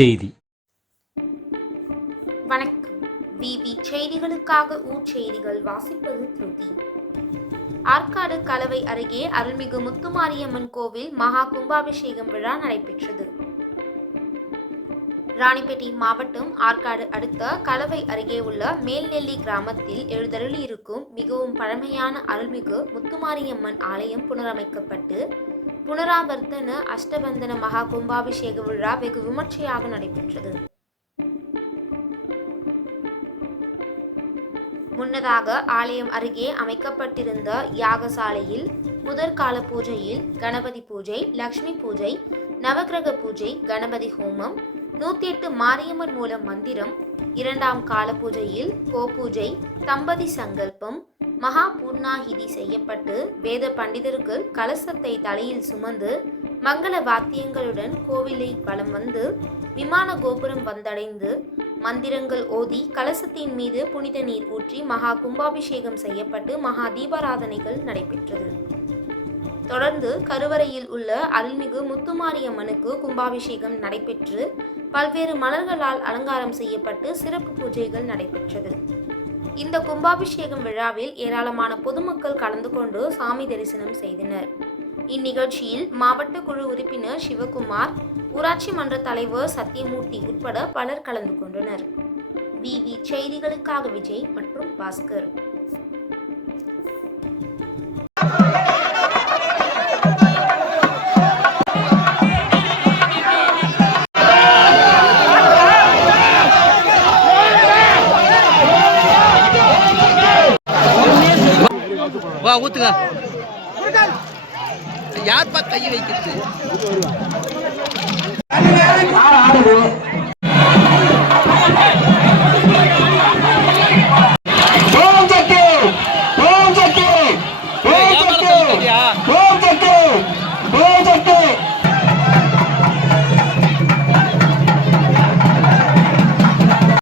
செய்தி. வணக்கம். விவி செய்திகளுக்காக செய்திகள் வாசிப்பது திருதி. ஆற்காடு கலவை அருகே அருள்மிகு முத்துமாரியம்மன் கோவில் மகா கும்பாபிஷேகம் விழா நடைபெற்றது. ராணிப்பேட்டை மாவட்டம் ஆற்காடு அடுத்த கலவை அருகே உள்ள மேல்நெல்லி கிராமத்தில் எழுந்தருளியிருக்கும் மிகவும் பழமையான அருள்மிகு முத்துமாரியம்மன் ஆலயம் புனரமைக்கப்பட்டு புனராவர்த்தன அஷ்டபந்தன மகா கும்பாபிஷேக விழா வெகு விமர்சையாக நடைபெற்றது. முன்னதாக ஆலயம் அருகே அமைக்கப்பட்டிருந்த யாகசாலையில் முதற்கால பூஜையில் கணபதி பூஜை, லட்சுமி பூஜை, நவகிரக பூஜை, கணபதி ஹோமம், 108 மாரியம்மன் மூலம் மந்திரம், இரண்டாம் கால பூஜையில் கோபூஜை, தம்பதி சங்கல்பம், மகா பூர்ணாகிதி செய்யப்பட்டு வேத பண்டிதர்கள் கலசத்தை தலையில் சுமந்து மங்கள வாத்தியங்களுடன் கோவிலை வலம் வந்து விமான கோபுரம் வந்தடைந்து மந்திரங்கள் ஓதி கலசத்தின் மீது புனித நீர் ஊற்றி மகா கும்பாபிஷேகம் செய்யப்பட்டு மகா தீபாராதனைகள் நடைபெற்றது. தொடர்ந்து கருவறையில் உள்ள அருள்மிகு முத்துமாரியம்மனுக்கு கும்பாபிஷேகம் நடைபெற்று பல்வேறு மலர்களால் அலங்காரம் செய்யப்பட்டு சிறப்பு பூஜைகள் நடைபெற்றது. இந்த கும்பாபிஷேகம் விழாவில் ஏராளமான பொதுமக்கள் கலந்து கொண்டு சாமி தரிசனம் செய்தனர். இந்நிகழ்ச்சியில் மாவட்ட குழு உறுப்பினர் சிவகுமார், ஊராட்சி மன்ற தலைவர் சத்தியமூர்த்தி உட்பட பலர் கலந்து கொண்டனர். விவி செய்திகளுக்காக விஜய் மற்றும் பாஸ்கர். வா ஊத்துங்க. யார்ப்பா கை வைக்கிறது? ஓம்